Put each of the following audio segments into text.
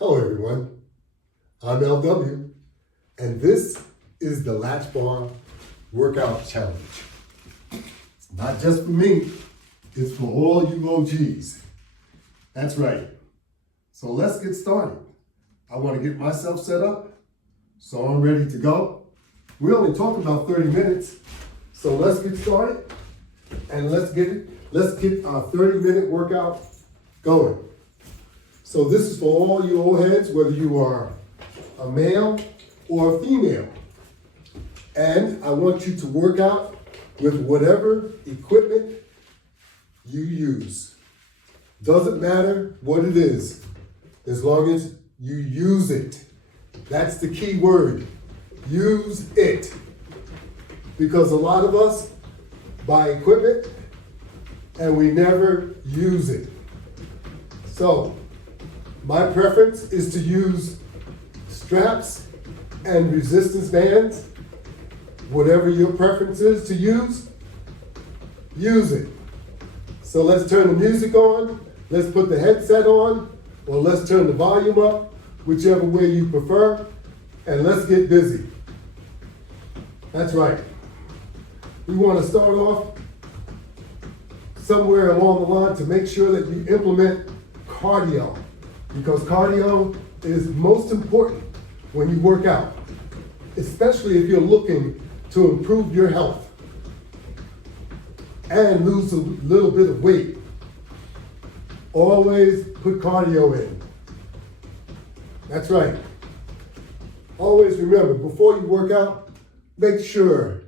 Hello everyone, I'm LW, and this is the Latchbar Workout Challenge. It's not just for me, it's for all you OGs. That's right. So let's get started. I want to get myself set up, so I'm ready to go. We only talk about 30 minutes, so let's get started, and let's get our 30-minute workout going. So this is for all you old heads, whether you are a male or a female. And I want you to work out with whatever equipment you use. Doesn't matter what it is, as long as you use it. That's the key word, use it. Because a lot of us buy equipment and we never use it. So, my preference is to use straps and resistance bands. Whatever your preference is to use it. So let's turn the music on, let's put the headset on, or let's turn the volume up, whichever way you prefer, and let's get busy. That's right. We want to start off somewhere along the line to make sure that you implement cardio. Because cardio is most important when you work out, especially if you're looking to improve your health and lose a little bit of weight. Always put cardio in. That's right. Always remember, before you work out, make sure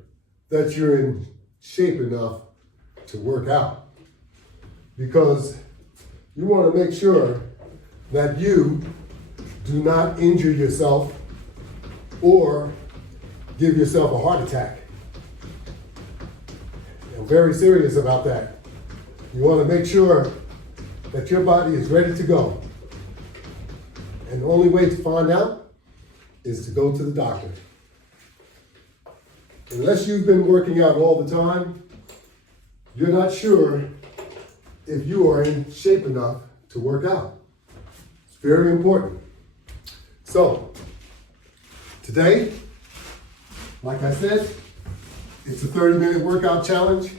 that you're in shape enough to work out. Because you want to make sure that you do not injure yourself or give yourself a heart attack. I'm very serious about that. You want to make sure that your body is ready to go. And the only way to find out is to go to the doctor. Unless you've been working out all the time, you're not sure if you are in shape enough to work out. Very important. So, today, like I said, it's a 30-minute workout challenge.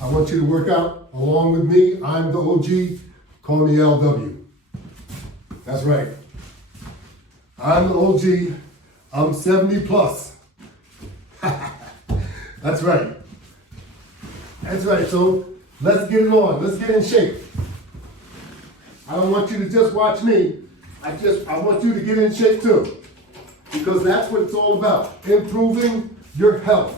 I want you to work out along with me. I'm the OG, call me LW. That's right. I'm the OG, I'm 70 plus. That's right. That's right, so let's get it on, let's get in shape. I don't want you to just watch me. I want you to get in shape too. Because that's what it's all about. Improving your health.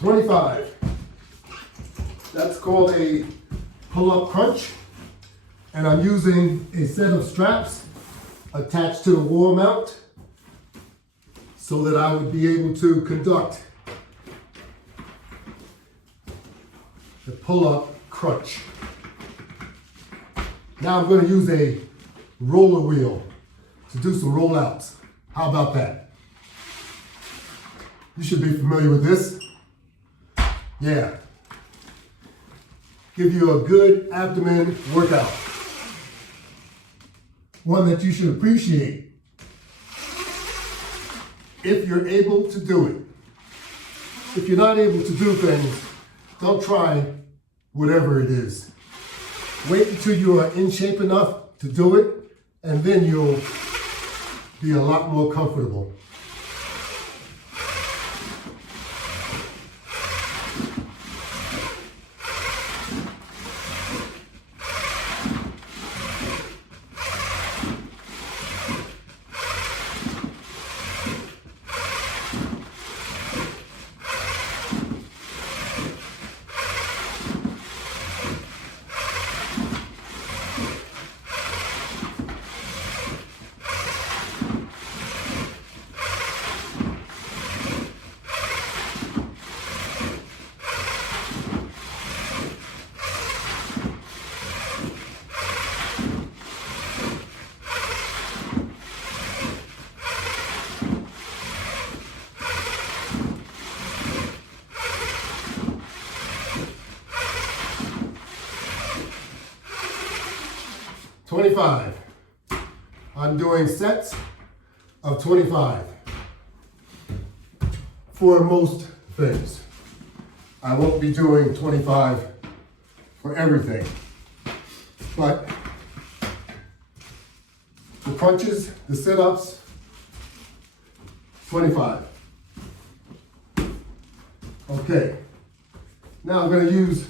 $25. That's called a pull-up crunch. And I'm using a set of straps attached to the wall mount so that I would be able to conduct the pull-up crunch. Now I'm going to use a roller wheel to do some rollouts. How about that? You should be familiar with this. Yeah. Give you a good abdomen workout. One that you should appreciate if you're able to do it. If you're not able to do things, don't try whatever it is. Wait until you are in shape enough to do it, and then you'll be a lot more comfortable. 25. I'm doing sets of 25 for most things. I won't be doing 25 for everything, but the crunches, the sit-ups, 25. Okay, now I'm going to use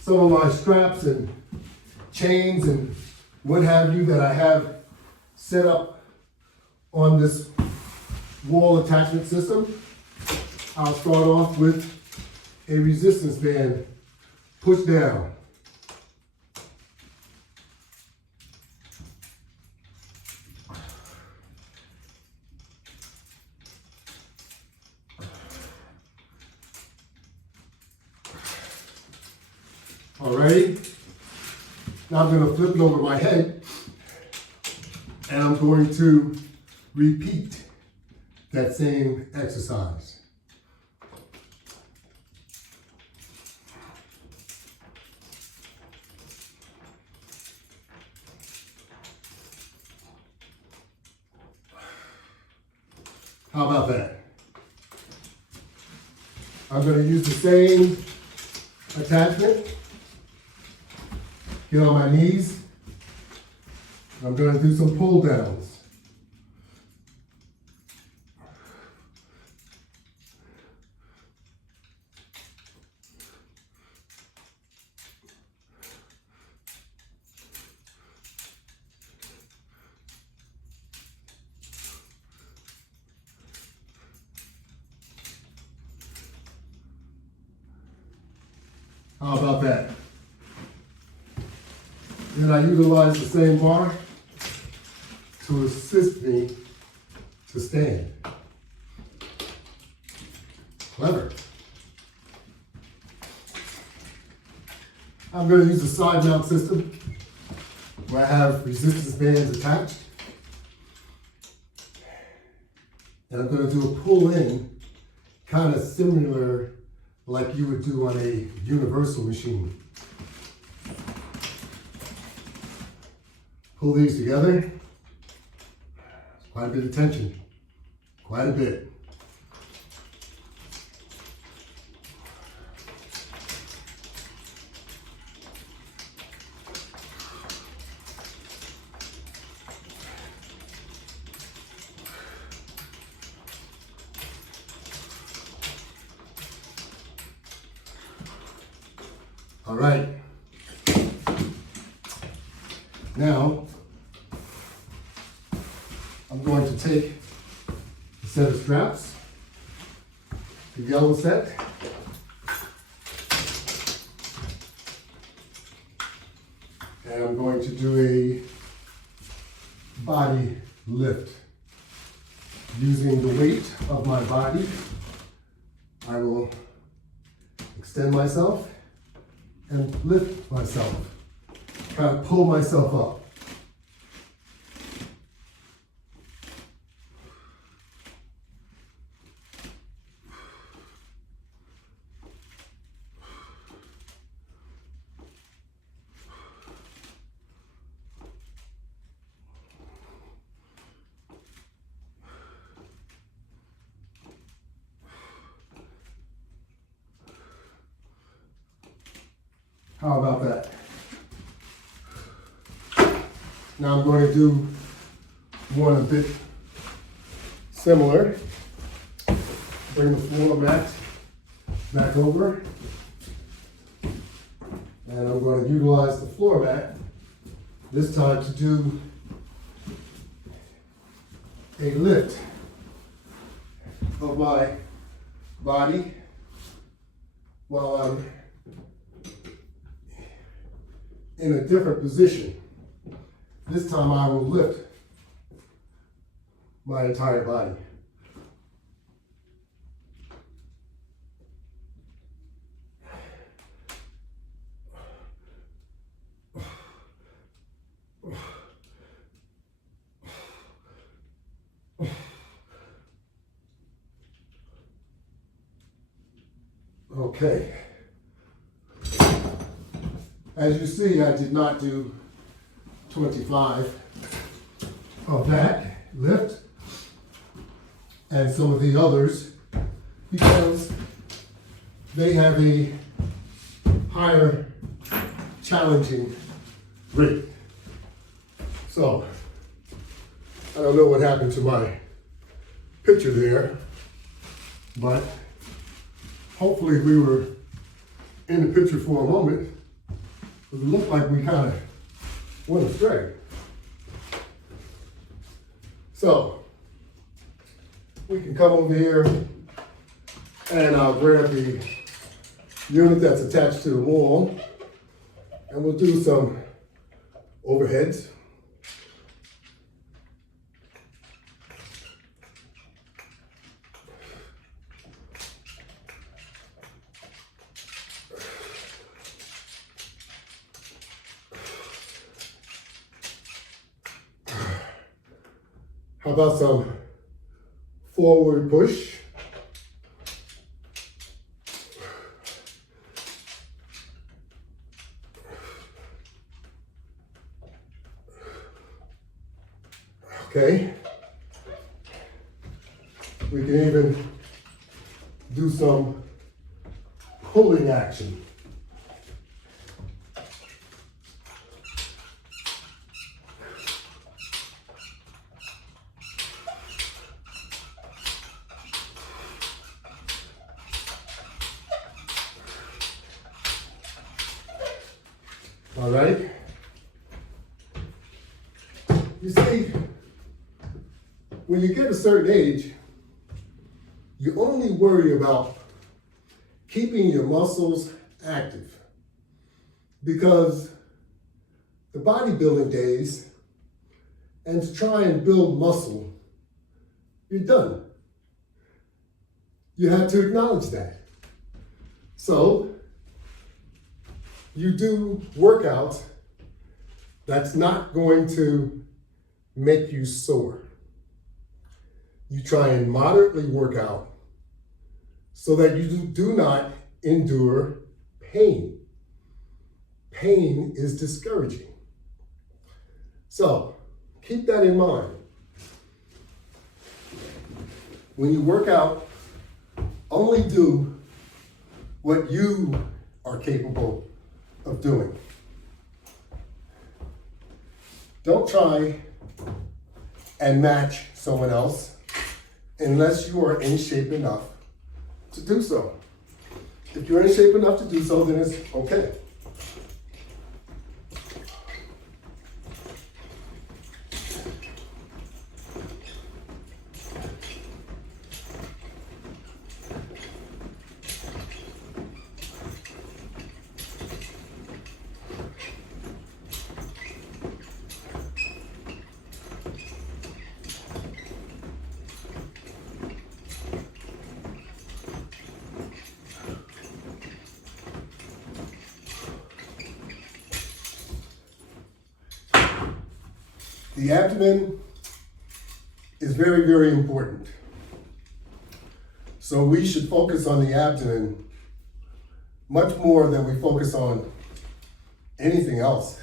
some of my straps and chains and what have you that I have set up on this wall attachment system. I'll start off with a resistance band push down. Alrighty, now I'm going to flip it over my head and I'm going to repeat that same exercise. How about that? I'm going to use the same attachment. Get on my knees. I'm going to do some pull downs. How about that? Then I utilize the same bar to assist me to stand. Clever. I'm going to use a side mount system where I have resistance bands attached. And I'm going to do a pull in, kind of similar like you would do on a universal machine. Pull these together. Quite a bit of tension. Quite a bit. All right. Now, I'm going to take a set of straps, the yellow set, and I'm going to do a body lift. Using the weight of my body, I will extend myself and lift myself, kind of pull myself up. How about that? Now I'm going to do one a bit similar. Bring the floor mat back over. And I'm going to utilize the floor mat this time to do a lift of my body while I'm in a different position. This time I will lift my entire body. Okay. As you see, I did not do 25 of that lift and some of the others because they have a higher challenging rate. So, I don't know what happened to my picture there, but hopefully we were in the picture for a moment. It looked like we kind of went astray. So, we can come over here and I'll grab the unit that's attached to the wall and we'll do some overheads. How about some forward push? Okay. We can even do some pulling action. All right. You see, when you get a certain age, you only worry about keeping your muscles active because the bodybuilding days and to try and build muscle, you're done. You have to acknowledge that. So, you do workouts that's not going to make you sore. You try and moderately work out so that you do not endure pain. Pain is discouraging. So keep that in mind. When you work out, only do what you are capable of doing. Don't try and match someone else unless you are in shape enough to do so. If you're in shape enough to do so, then it's okay. The abdomen is very, very important. So we should focus on the abdomen much more than we focus on anything else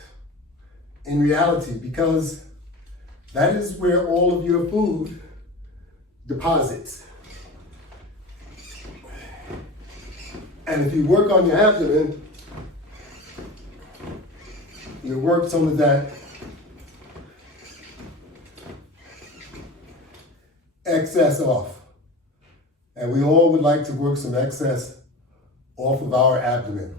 in reality, because that is where all of your food deposits. And if you work on your abdomen, you work some of that excess off. And we all would like to work some excess off of our abdomen.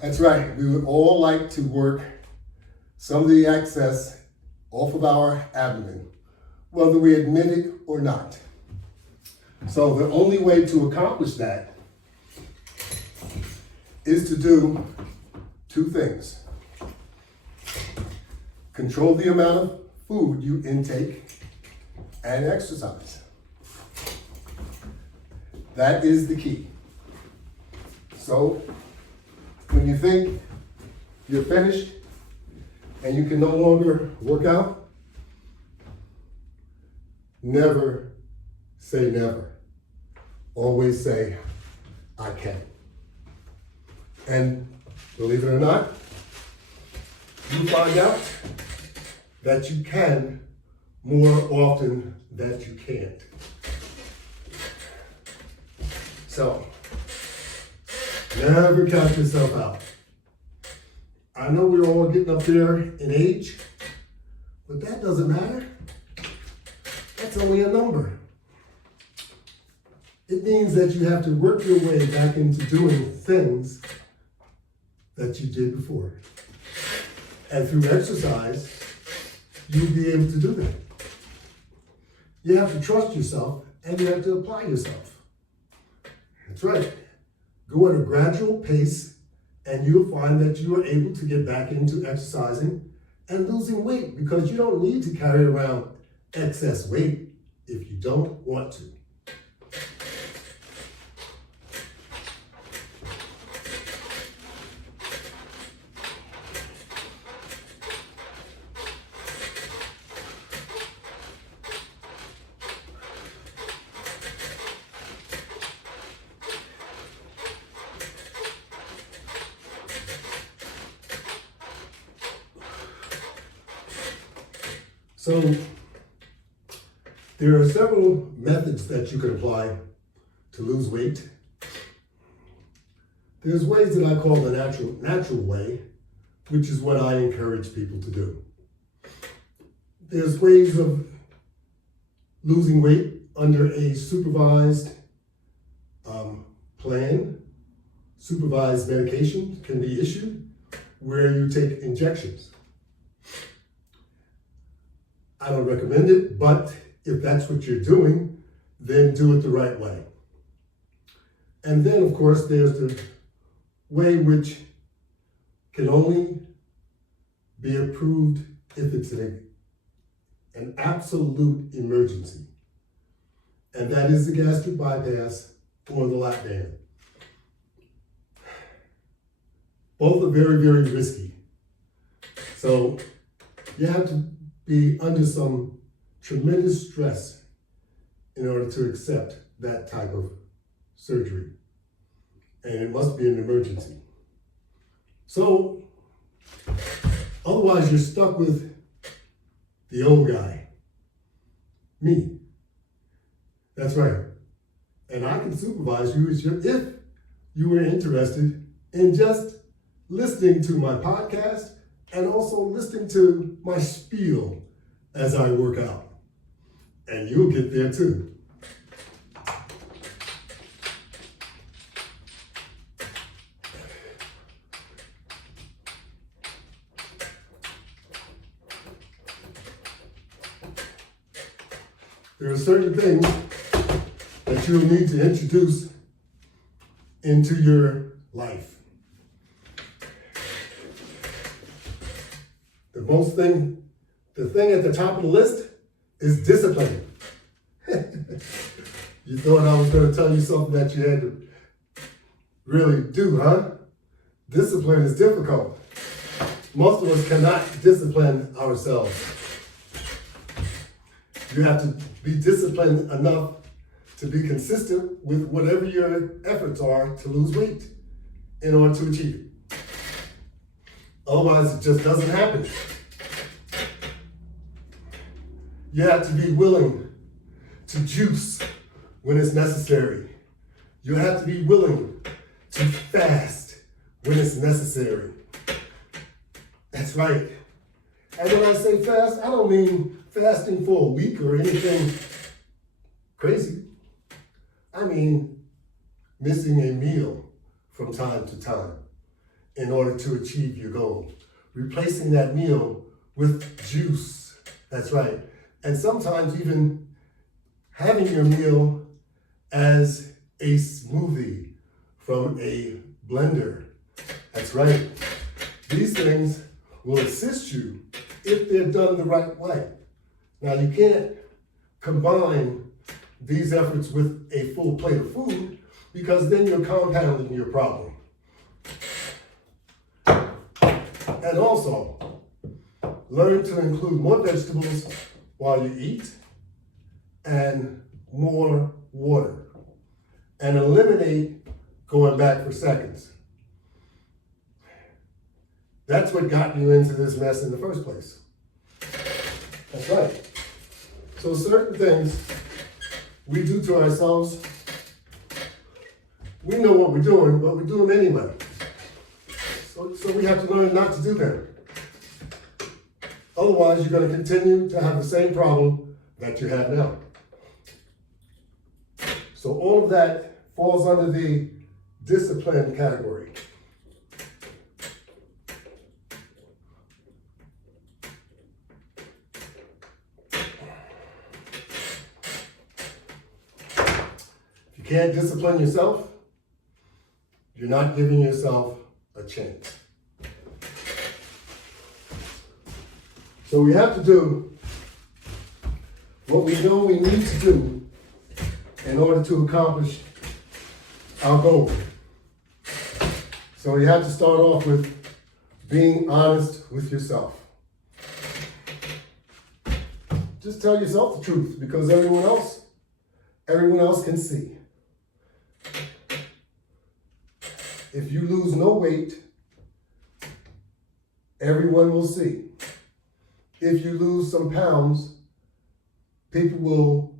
That's right, we would all like to work some of the excess off of our abdomen, whether we admit it or not. So the only way to accomplish that is to do two things. Control the amount of food you intake and exercise. That is the key. So when you think you're finished and you can no longer work out, never say never. Always say, I can. And believe it or not, you find out that you can more often than you can't. So, never count yourself out. I know we're all getting up there in age, but that doesn't matter. That's only a number. It means that you have to work your way back into doing things that you did before. And through exercise, you'll be able to do that. You have to trust yourself and you have to apply yourself. That's right. Go at a gradual pace and you'll find that you are able to get back into exercising and losing weight, because you don't need to carry around excess weight if you don't want to. So there are several methods that you can apply to lose weight. There's ways that I call the natural way, which is what I encourage people to do. There's ways of losing weight under a supervised plan. Supervised medication can be issued where you take injections. I don't recommend it, but if that's what you're doing, then do it the right way. And then, of course, there's the way which can only be approved if it's an absolute emergency. And that is the gastric bypass or the lap band. Both are very, very risky. So you have to be under some tremendous stress in order to accept that type of surgery. And it must be an emergency. So, otherwise you're stuck with the old guy, me. That's right. And I can supervise you if you were interested in just listening to my podcast and also listening to my spiel as I work out. And you'll get there too. There are certain things that you'll need to introduce into your life. The thing at the top of the list is discipline. You thought I was going to tell you something that you had to really do, huh? Discipline is difficult. Most of us cannot discipline ourselves. You have to be disciplined enough to be consistent with whatever your efforts are to lose weight in order to achieve it. Otherwise, it just doesn't happen. You have to be willing to juice when it's necessary. You have to be willing to fast when it's necessary. That's right. And when I say fast, I don't mean fasting for a week or anything crazy. I mean missing a meal from time to time in order to achieve your goal. Replacing that meal with juice. That's right. And sometimes even having your meal as a smoothie from a blender That's right. These things will assist you if they're done the right way. Now, you can't combine these efforts with a full plate of food because then you're compounding your problem. And also, learn to include more vegetables while you eat and more water. And eliminate going back for seconds. That's what got you into this mess in the first place. That's right. So certain things we do to ourselves, we know what we're doing, but we do them anyway. So we have to learn not to do them. Otherwise, you're going to continue to have the same problem that you have now. So all of that falls under the discipline category. If you can't discipline yourself, you're not giving yourself a chance. So we have to do what we know we need to do in order to accomplish our goal. So you have to start off with being honest with yourself. Just tell yourself the truth because everyone else can see. If you lose no weight, everyone will see. If you lose some pounds, people will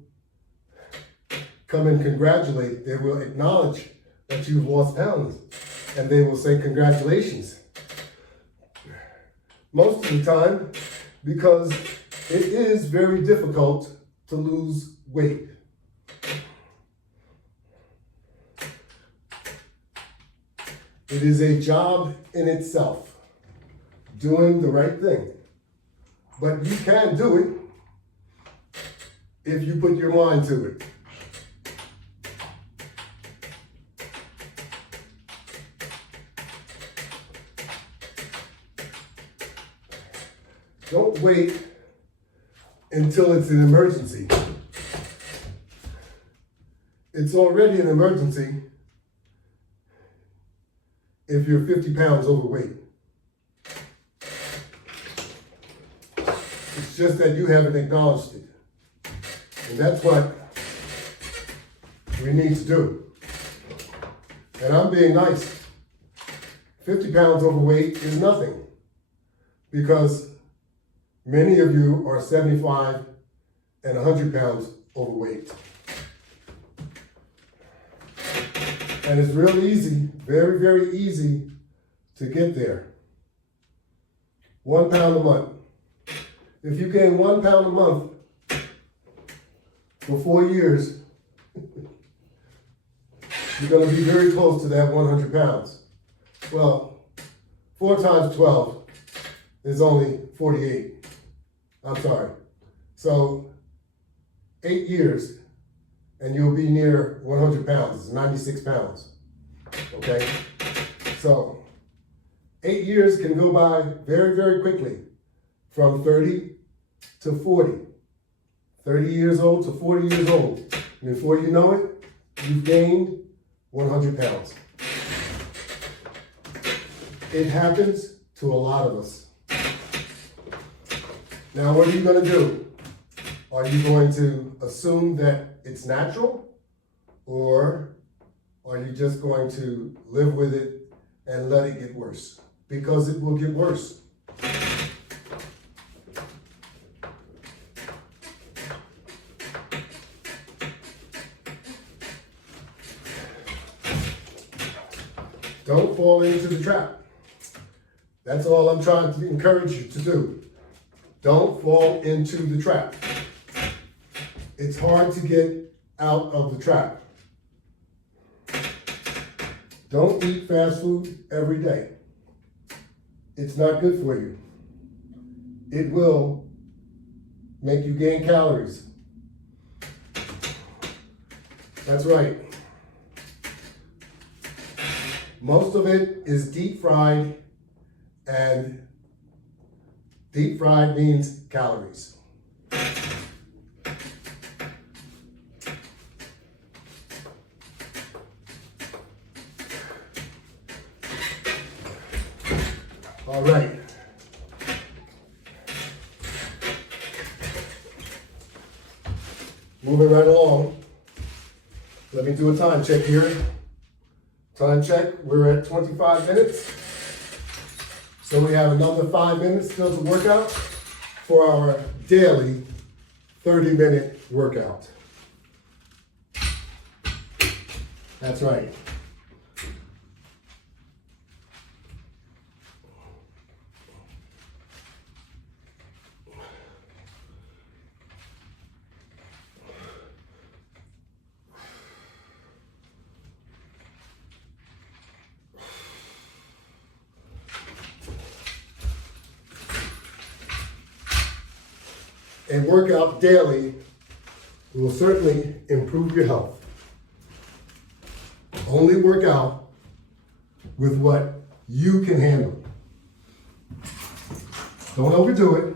come and congratulate. They will acknowledge that you've lost pounds, and they will say congratulations. Most of the time, because it is very difficult to lose weight. It is a job in itself, doing the right thing. But you can do it if you put your mind to it. Don't wait until it's an emergency. It's already an emergency if you're 50 pounds overweight. It's just that you haven't acknowledged it. And that's what we need to do. And I'm being nice. 50 pounds overweight is nothing because many of you are 75 and 100 pounds overweight. And it's real easy, very, very easy to get there. 1 pound a month. If you gain 1 pound a month for 4 years, you're going to be very close to that 100 pounds. Well, 4 times 12 is only 48. I'm sorry. So 8 years and you'll be near 100 pounds. It's 96 pounds. Okay? So 8 years can go by very, very quickly from 30 to 40. 30 years old to 40 years old. And before you know it, you've gained 100 pounds. It happens to a lot of us. Now, what are you going to do? Are you going to assume that it's natural? Or are you just going to live with it and let it get worse? Because it will get worse. Don't fall into the trap. That's all I'm trying to encourage you to do. Don't fall into the trap. It's hard to get out of the trap. Don't eat fast food every day. It's not good for you. It will make you gain calories. That's right. Most of it is deep fried, and deep fried means calories. All right. Moving right along. Let me do a time check here. Time check, we're at 25 minutes. So we have another 5 minutes still to work out for our daily 30-minute workout. That's right. A workout daily will certainly improve your health. Only work out with what you can handle. Don't overdo it,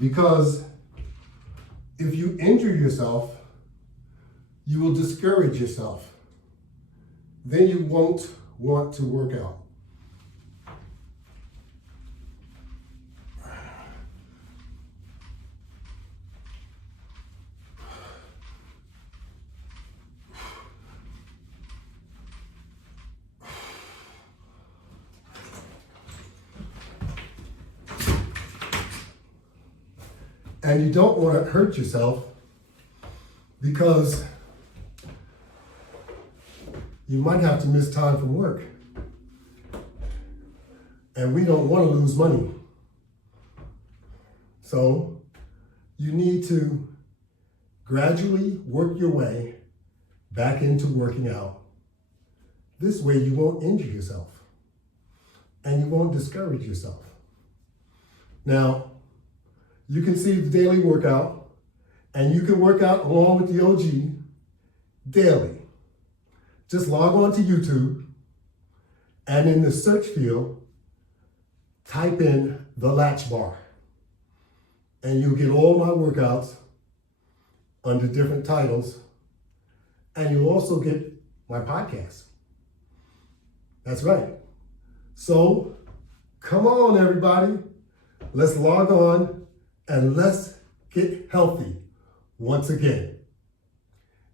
because if you injure yourself, you will discourage yourself. Then you won't want to work out. And you don't want to hurt yourself, because you might have to miss time from work. And we don't want to lose money. So you need to gradually work your way back into working out. This way you won't injure yourself and you won't discourage yourself. Now, you can see the daily workout, and you can work out along with the OG daily. Just log on to YouTube, and in the search field, type in the Latchbar, and you'll get all my workouts under different titles, and you'll also get my podcast. That's right. So, come on, everybody. Let's log on and let's get healthy once again.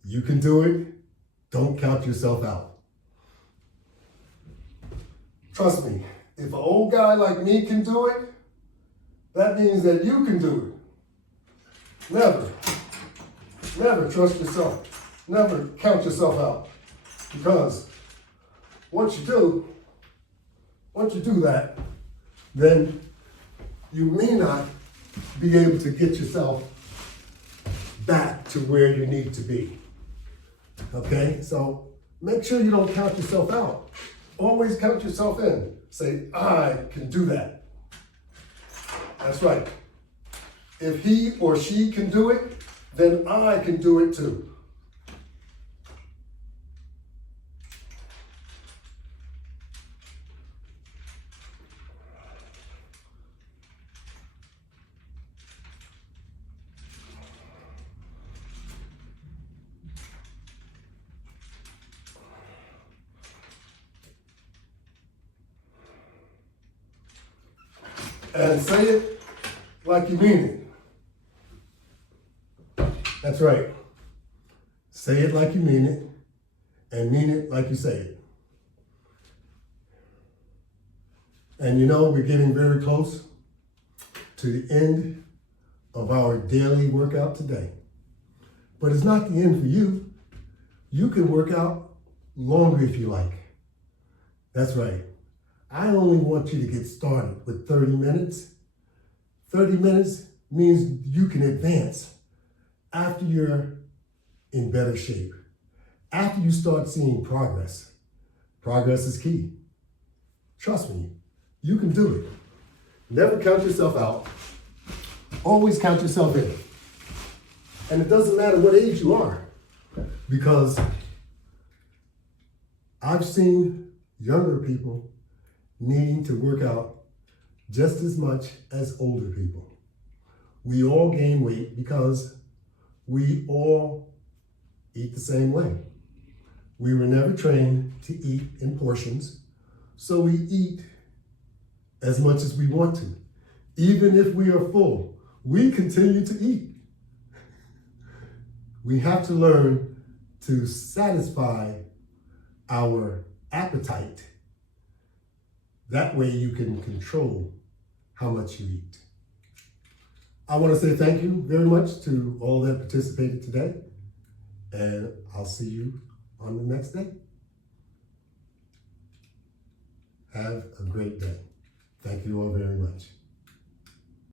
You can do it. Don't count yourself out. Trust me, if an old guy like me can do it, that means that you can do it. Never trust yourself. Never count yourself out. Because once you do that, then you may not be able to get yourself back to where you need to be. Okay, so make sure you don't count yourself out. Always count yourself in. Say, I can do that. That's right. If he or she can do it, then I can do it too. And say it like you mean it. That's right. Say it like you mean it, and mean it like you say it. And you know, we're getting very close to the end of our daily workout today. But it's not the end for you. You can work out longer if you like. That's right. I only want you to get started with 30 minutes. 30 minutes means you can advance after you're in better shape. After you start seeing progress. Progress is key. Trust me, you can do it. Never count yourself out. Always count yourself in. And it doesn't matter what age you are, because I've seen younger people needing to work out just as much as older people. We all gain weight because we all eat the same way. We were never trained to eat in portions, so we eat as much as we want to. Even if we are full, we continue to eat. We have to learn to satisfy our appetite. That way you can control how much you eat. I want to say thank you very much to all that participated today, and I'll see you on the next day. Have a great day. Thank you all very much.